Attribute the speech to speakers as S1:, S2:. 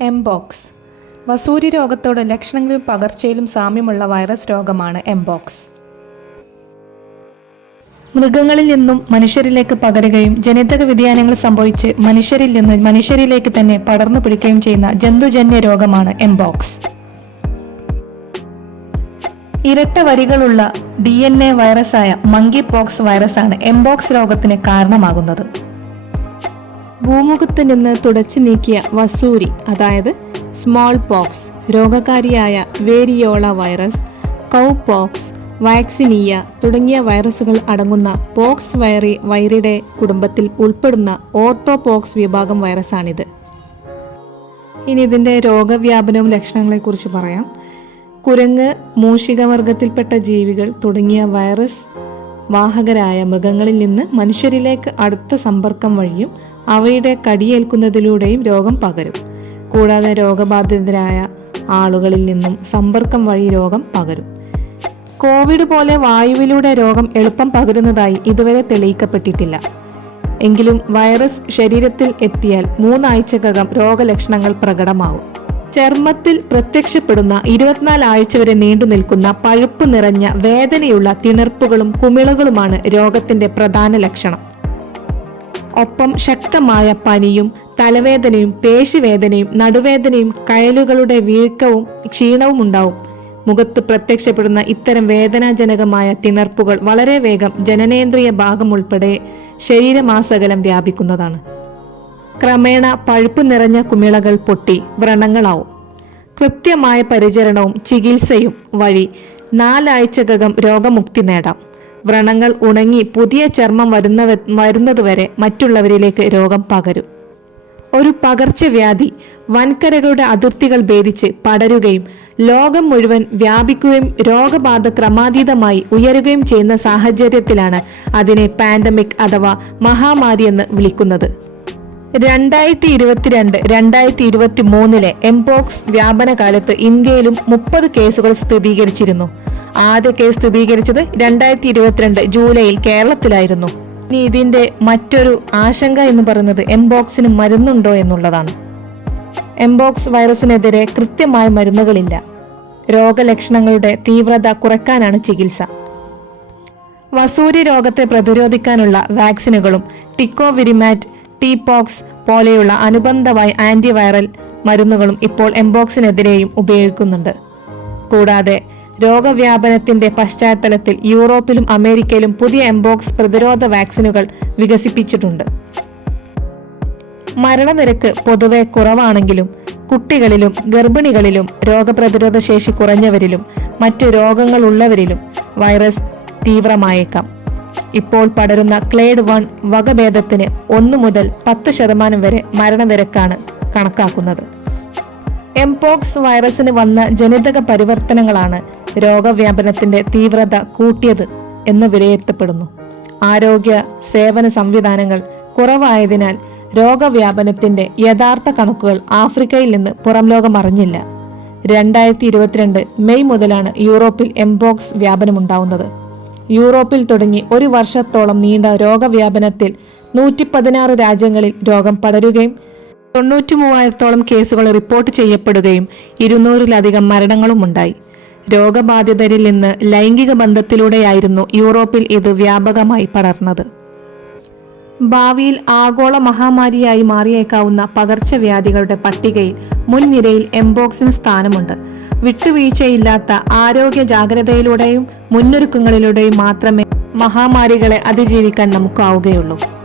S1: എംബോക്സ് വസൂരി രോഗത്തോട് ലക്ഷണങ്ങളും പകർച്ചയിലും സാമ്യമുള്ള വൈറസ് രോഗമാണ് എംബോക്സ് മൃഗങ്ങളിൽ നിന്നും മനുഷ്യരിലേക്ക് പകരുകയും ജനിതക വ്യതിയാനങ്ങൾ സംഭവിച്ച് മനുഷ്യരിൽ നിന്ന് മനുഷ്യരിലേക്ക് തന്നെ പടർന്നു പിടിക്കുകയും ചെയ്യുന്ന ജന്തുജന്യ രോഗമാണ് എംബോക്സ് ഇരട്ട വരികളുള്ള ഡി എൻ എ വൈറസായ മങ്കി പോക്സ് വൈറസാണ് എംബോക്സ് രോഗത്തിന് കാരണമാകുന്നത്. ഭൂമുഖത്ത് നിന്ന് തുടച്ചു നീക്കിയ വസൂരി അതായത് small pox രോഗകാരിയായ variola virus cow pox vaccinia തുടങ്ങിയ വൈറസുകൾ അടങ്ങുന്ന പോക്സ് വൈറി വൈറിയുടെ കുടുംബത്തിൽ ഉൾപ്പെടുന്ന ഓർത്തോപോക്സ് വിഭാഗം വൈറസാണിത് ഇനി ഇതിന്റെ രോഗവ്യാപനവും ലക്ഷണങ്ങളെക്കുറിച്ച് പറയാം. കുരങ്ങ് മൂഷികവർഗത്തിൽപ്പെട്ട ജീവികൾ തുടങ്ങിയ വൈറസ് വാഹകരായ മൃഗങ്ങളിൽ നിന്ന് മനുഷ്യരിലേക്ക് അടുത്ത സമ്പർക്കം വഴിയും അവയുടെ കടിയേൽക്കുന്നതിലൂടെയും രോഗം പകരും. കൂടാതെ രോഗബാധിതരായ ആളുകളിൽ നിന്നും സമ്പർക്കം വഴി രോഗം പകരും. കോവിഡ് പോലെ വായുവിലൂടെ രോഗം എളുപ്പം പകരുന്നതായി ഇതുവരെ തെളിയിക്കപ്പെട്ടിട്ടില്ല. എങ്കിലും വൈറസ് ശരീരത്തിൽ എത്തിയാൽ മൂന്നാഴ്ചക്കകം രോഗലക്ഷണങ്ങൾ പ്രകടമാവും. ചർമ്മത്തിൽ പ്രത്യക്ഷപ്പെടുന്ന ഇരുപത്തിനാല് ആഴ്ച വരെ നീണ്ടു നിൽക്കുന്ന പഴുപ്പ് നിറഞ്ഞ വേദനയുള്ള തിണർപ്പുകളും കുമിളകളുമാണ് രോഗത്തിന്റെ പ്രധാന ലക്ഷണം. ഒപ്പം ശക്തമായ പനിയും തലവേദനയും പേശിവേദനയും നടുവേദനയും കയലുകളുടെ വീക്കവും ക്ഷീണവും ഉണ്ടാവും. മുഖത്ത് പ്രത്യക്ഷപ്പെടുന്ന ഇത്തരം വേദനാജനകമായ തിണർപ്പുകൾ വളരെ വേഗം ജനനേന്ദ്രിയ ഭാഗം ഉൾപ്പെടെ ശരീരമാസകലം വ്യാപിക്കുന്നതാണ്. ക്രമേണ പഴുപ്പ് നിറഞ്ഞ കുമിളകൾ പൊട്ടി വ്രണങ്ങളാവും. കൃത്യമായ പരിചരണവും ചികിത്സയും വഴി നാലാഴ്ചകകം രോഗമുക്തി നേടാം. വ്രണങ്ങൾ ഉണങ്ങി പുതിയ ചർമ്മം വരുന്ന വരുന്നതുവരെ മറ്റുള്ളവരിലേക്ക് രോഗം പകരും. ഒരു പകർച്ചവ്യാധി വൻകരകളുടെ അതിർത്തികൾ ഭേദിച്ച് പടരുകയും ലോകം മുഴുവൻ വ്യാപിക്കുകയും രോഗബാധ ക്രമാതീതമായി ഉയരുകയും ചെയ്യുന്ന സാഹചര്യത്തിലാണ് അതിനെ പാൻഡമിക് അഥവാ മഹാമാരി എന്ന് വിളിക്കുന്നത്. രണ്ടായിരത്തി ഇരുപത്തിരണ്ട് രണ്ടായിരത്തി ഇരുപത്തി മൂന്നിലെ എംപോക്സ് വ്യാപന കാലത്ത് ഇന്ത്യയിലും മുപ്പത് കേസുകൾ സ്ഥിരീകരിച്ചിരുന്നു. ആദ്യ കേസ് സ്ഥിരീകരിച്ചത് രണ്ടായിരത്തി ഇരുപത്തിരണ്ട് ജൂലൈയിൽ കേരളത്തിലായിരുന്നു. ഇനി ഇതിന്റെ മറ്റൊരു ആശങ്ക എന്ന് പറയുന്നത് എംബോക്സിന് മരുന്നുണ്ടോ എന്നുള്ളതാണ്. എംബോക്സ് വൈറസിനെതിരെ കൃത്യമായ മരുന്നുകളില്ല. രോഗലക്ഷണങ്ങളുടെ തീവ്രത കുറയ്ക്കാനാണ് ചികിത്സ. വസൂരി രോഗത്തെ പ്രതിരോധിക്കാനുള്ള വാക്സിനുകളും ടിക്കോവിരിമാറ്റ് ടീപോക്സ് പോലെയുള്ള അനുബന്ധമായി ആന്റിവൈറൽ മരുന്നുകളും ഇപ്പോൾ എംബോക്സിനെതിരെയും ഉപയോഗിക്കുന്നുണ്ട്. കൂടാതെ രോഗവ്യാപനത്തിന്റെ പശ്ചാത്തലത്തിൽ യൂറോപ്പിലും അമേരിക്കയിലും പുതിയ എംബോക്സ് പ്രതിരോധ വാക്സിനുകൾ വികസിപ്പിച്ചിട്ടുണ്ട്. മരണനിരക്ക് പൊതുവെ കുറവാണെങ്കിലും കുട്ടികളിലും ഗർഭിണികളിലും രോഗപ്രതിരോധ ശേഷി കുറഞ്ഞവരിലും മറ്റു രോഗങ്ങളുള്ളവരിലും വൈറസ് തീവ്രമായേക്കാം. ഇപ്പോൾ പടരുന്ന ക്ലേഡ് വൺ വകഭേദത്തിന് ഒന്നു മുതൽ പത്ത് ശതമാനം വരെ മരണനിരക്കാണ് കണക്കാക്കുന്നത്. എംപോക്സ് വൈറസിന് വന്ന ജനിതക പരിവർത്തനങ്ങളാണ് രോഗവ്യാപനത്തിന്റെ തീവ്രത കൂട്ടിയത് എന്ന് വിലയിരുത്തപ്പെടുന്നു. ആരോഗ്യ സേവന സംവിധാനങ്ങൾ കുറവായതിനാൽ രോഗവ്യാപനത്തിന്റെ യഥാർത്ഥ കണക്കുകൾ ആഫ്രിക്കയിൽ നിന്ന് പുറം ലോകം അറിഞ്ഞില്ല. രണ്ടായിരത്തി ഇരുപത്തിരണ്ട് മെയ് മുതലാണ് യൂറോപ്പിൽ എംപോക്സ് വ്യാപനമുണ്ടാവുന്നത്. യൂറോപ്പിൽ തുടങ്ങി ഒരു വർഷത്തോളം നീണ്ട രോഗവ്യാപനത്തിൽ നൂറ്റി പതിനാറ് രാജ്യങ്ങളിൽ രോഗം പടരുകയും തൊണ്ണൂറ്റി മൂവായിരത്തോളം കേസുകൾ റിപ്പോർട്ട് ചെയ്യപ്പെടുകയും ഇരുന്നൂറിലധികം മരണങ്ങളും ഉണ്ടായി രോഗബാധിതരിൽ നിന്ന് ലൈംഗിക ബന്ധത്തിലൂടെയായിരുന്നു യൂറോപ്പിൽ ഇത് വ്യാപകമായി പടർന്നത്. ഭാവിയിൽ ആഗോള മഹാമാരിയായി മാറിയേക്കാവുന്ന പകർച്ചവ്യാധികളുടെ പട്ടികയിൽ മുൻനിരയിൽ എംബോക്സിന് സ്ഥാനമുണ്ട്. വിട്ടുവീഴ്ചയില്ലാത്ത ആരോഗ്യ ജാഗ്രതയിലൂടെയും മുന്നൊരുക്കങ്ങളിലൂടെയും മാത്രമേ മഹാമാരികളെ അതിജീവിക്കാൻ നമുക്കാവുകയുള്ളൂ.